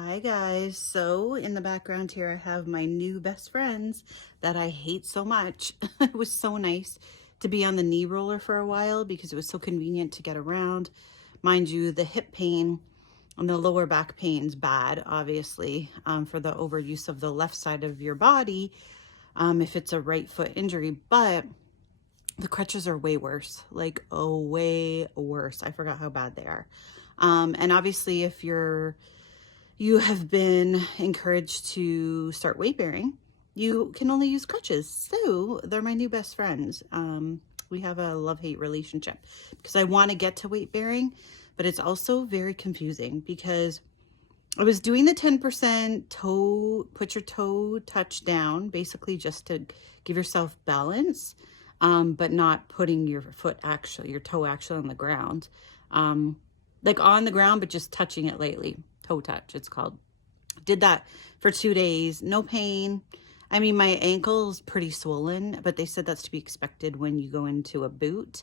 Hi guys. So in the background here, I have my new best friends that I hate so much. It was so nice to be on the knee roller for a while because it was so convenient to get around. Mind you, the hip pain and the lower back pain's bad, obviously, for the overuse of the left side of your body, if it's a right foot injury. But the crutches are way worse, like, oh, way worse. I forgot how bad they are. And obviously, if you have been encouraged to start weight bearing, you can only use crutches. So they're my new best friends. We have a love-hate relationship because I want to get to weight bearing, but it's also very confusing because I was doing the 10% toe, put your toe touch down, basically just to give yourself balance, but not putting your toe actually on the ground. Like on the ground, but just touching it lightly. Toe touch, it's called. Did that for 2 days, no pain. I mean, my ankle's pretty swollen, but they said that's to be expected when you go into a boot.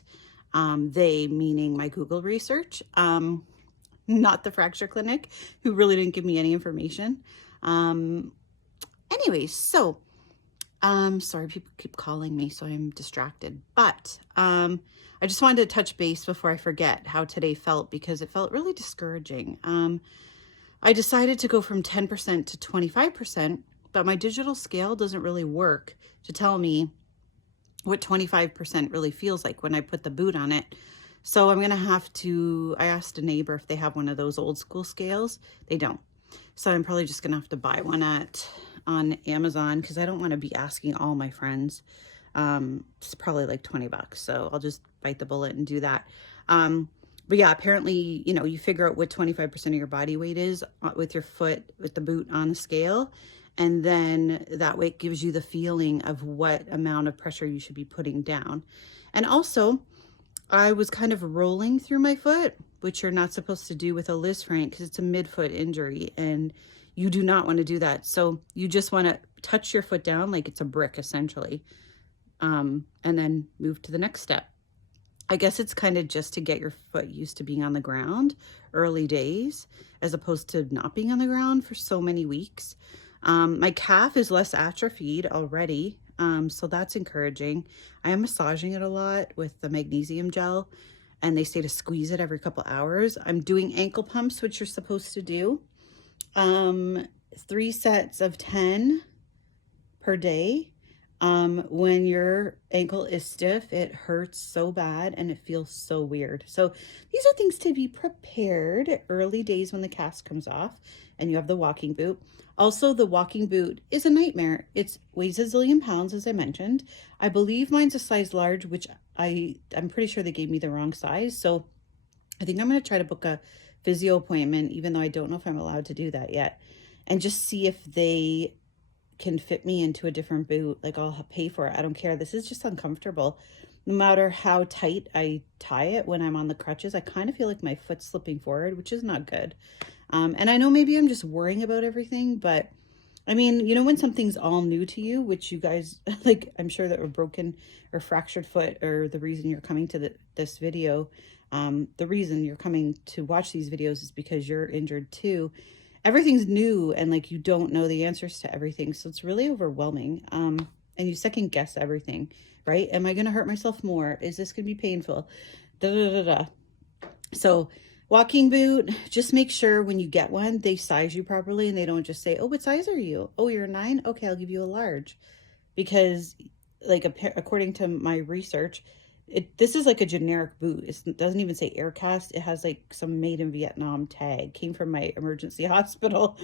They meaning my Google research, not the fracture clinic, who really didn't give me any information. Anyways, so sorry, people keep calling me, so I'm distracted. But I just wanted to touch base before I forget how today felt because it felt really discouraging. I decided to go from 10% to 25%, but my digital scale doesn't really work to tell me what 25% really feels like when I put the boot on it. So I'm going to have to, I asked a neighbor if they have one of those old school scales. They don't. So I'm probably just going to have to buy one on Amazon because I don't want to be asking all my friends. It's probably like 20 bucks. So I'll just bite the bullet and do that. But yeah, apparently, you know, you figure out what 25% of your body weight is with your foot, with the boot on the scale. And then that way it gives you the feeling of what amount of pressure you should be putting down. And also, I was kind of rolling through my foot, which you're not supposed to do with a Lisfranc because it's a midfoot injury and you do not want to do that. So you just want to touch your foot down like it's a brick essentially, and then move to the next step. I guess it's kind of just to get your foot used to being on the ground early days, as opposed to not being on the ground for so many weeks. My calf is less atrophied already, so that's encouraging. I am massaging it a lot with the magnesium gel, and they say to squeeze it every couple hours. I'm doing ankle pumps, which you're supposed to do. 3 sets of 10 per day. When your ankle is stiff, it hurts so bad and it feels so weird. So these are things to be prepared early days when the cast comes off and you have the walking boot. Also, the walking boot is a nightmare. It weighs a zillion pounds, as I mentioned. I believe mine's a size large, which I'm pretty sure they gave me the wrong size. So I think I'm going to try to book a physio appointment, even though I don't know if I'm allowed to do that yet, and just see if they can fit me into a different boot. Like, I'll pay for it. I don't care. This is just uncomfortable. No matter how tight I tie it when I'm on the crutches, I kind of feel like my foot's slipping forward, which is not good. And I know maybe I'm just worrying about everything, but I mean, you know, when something's all new to you, which you guys, like, I'm sure that a broken or fractured foot or the reason you're coming to this video, the reason you're coming to watch these videos is because you're injured too. Everything's new and like you don't know the answers to everything. So it's really overwhelming. And you second guess everything, right? Am I going to hurt myself more? Is this going to be painful? Da, da, da, da. So walking boot, just make sure when you get one, they size you properly and they don't just say, oh, what size are you? Oh, you're a 9? Okay, I'll give you a large. Because like according to my research, this is like a generic boot. It doesn't even say Aircast. It has like some made in Vietnam tag. Came from my emergency hospital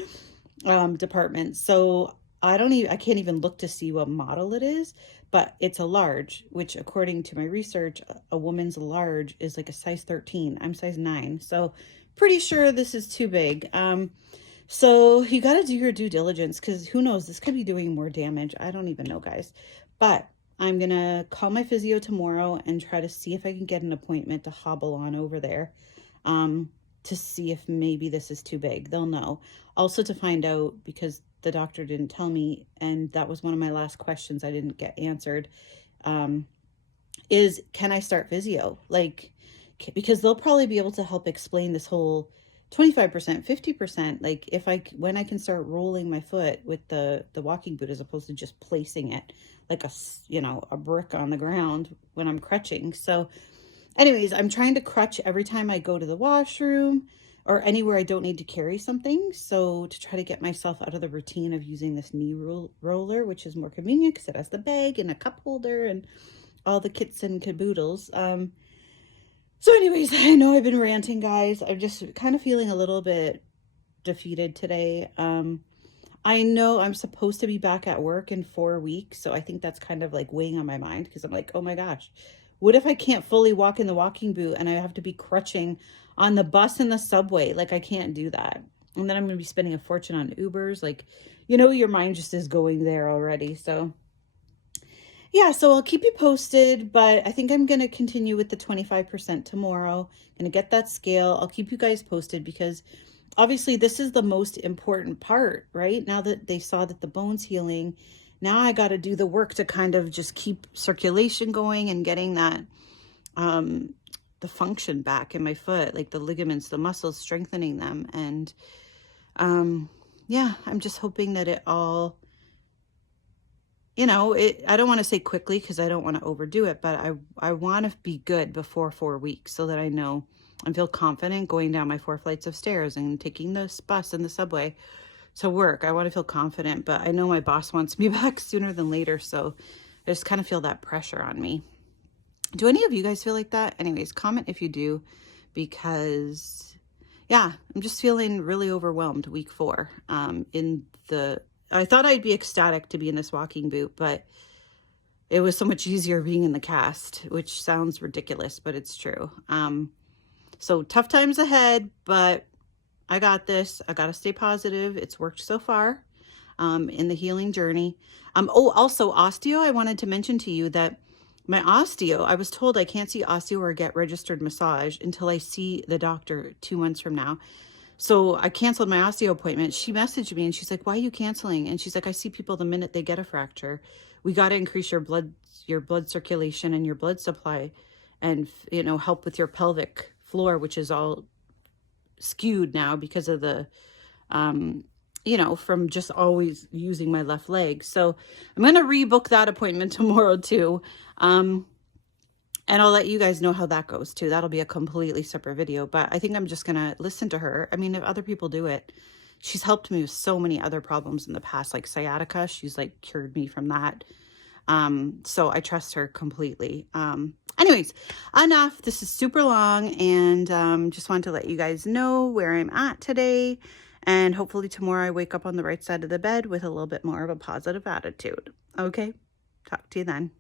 department. So I can't even look to see what model it is, but it's a large, which according to my research, a woman's large is like a size 13. I'm size 9. So pretty sure this is too big. So you got to do your due diligence because who knows, this could be doing more damage. I don't even know, guys. But I'm going to call my physio tomorrow and try to see if I can get an appointment to hobble on over there to see if maybe this is too big. They'll know. Also to find out, because the doctor didn't tell me, and that was one of my last questions I didn't get answered, is can I start physio? Like, because they'll probably be able to help explain this whole 25%, 50%, like if when I can start rolling my foot with the walking boot as opposed to just placing it like a brick on the ground when I'm crutching. So anyways, I'm trying to crutch every time I go to the washroom or anywhere I don't need to carry something. So to try to get myself out of the routine of using this knee roller, which is more convenient because it has the bag and a cup holder and all the kits and caboodles. So anyways, I know I've been ranting, guys. I'm just kind of feeling a little bit defeated today. I know I'm supposed to be back at work in 4 weeks, so I think that's kind of like weighing on my mind because I'm like, oh my gosh, what if I can't fully walk in the walking boot and I have to be crutching on the bus and the subway? Like, I can't do that. And then I'm going to be spending a fortune on Ubers. Like, your mind just is going there already. So yeah, so I'll keep you posted, but I think I'm going to continue with the 25% tomorrow. Going to get that scale. I'll keep you guys posted because obviously this is the most important part, right? Now that they saw that the bone's healing, now I got to do the work to kind of just keep circulation going and getting that, the function back in my foot, like the ligaments, the muscles, strengthening them. And, yeah, I'm just hoping that it all, I don't want to say quickly because I don't want to overdo it, but I want to be good before 4 weeks so that I know and feel confident going down my 4 flights of stairs and taking this bus and the subway to work. I want to feel confident, but I know my boss wants me back sooner than later, so I just kind of feel that pressure on me. Do any of you guys feel like that? Anyways, comment if you do, because yeah, I'm just feeling really overwhelmed week 4. I thought I'd be ecstatic to be in this walking boot, but it was so much easier being in the cast, which sounds ridiculous, but it's true. So tough times ahead, but I got this. I got to stay positive. It's worked so far in the healing journey. Oh, also osteo, I wanted to mention to you that my osteo, I was told I can't see osteo or get registered massage until I see the doctor 2 months from now. So I canceled my osteo appointment. She messaged me and she's like, why are you canceling? And she's like, I see people the minute they get a fracture. We got to increase your blood circulation and your blood supply and, help with your pelvic floor, which is all skewed now because of the, from just always using my left leg. So I'm going to rebook that appointment tomorrow too. And I'll let you guys know how that goes too. That'll be a completely separate video, but I think I'm just going to listen to her. I mean, if other people do it, she's helped me with so many other problems in the past, like sciatica. She's like cured me from that. So I trust her completely. Anyways, enough. This is super long and, just wanted to let you guys know where I'm at today. And hopefully tomorrow I wake up on the right side of the bed with a little bit more of a positive attitude. Okay. Talk to you then.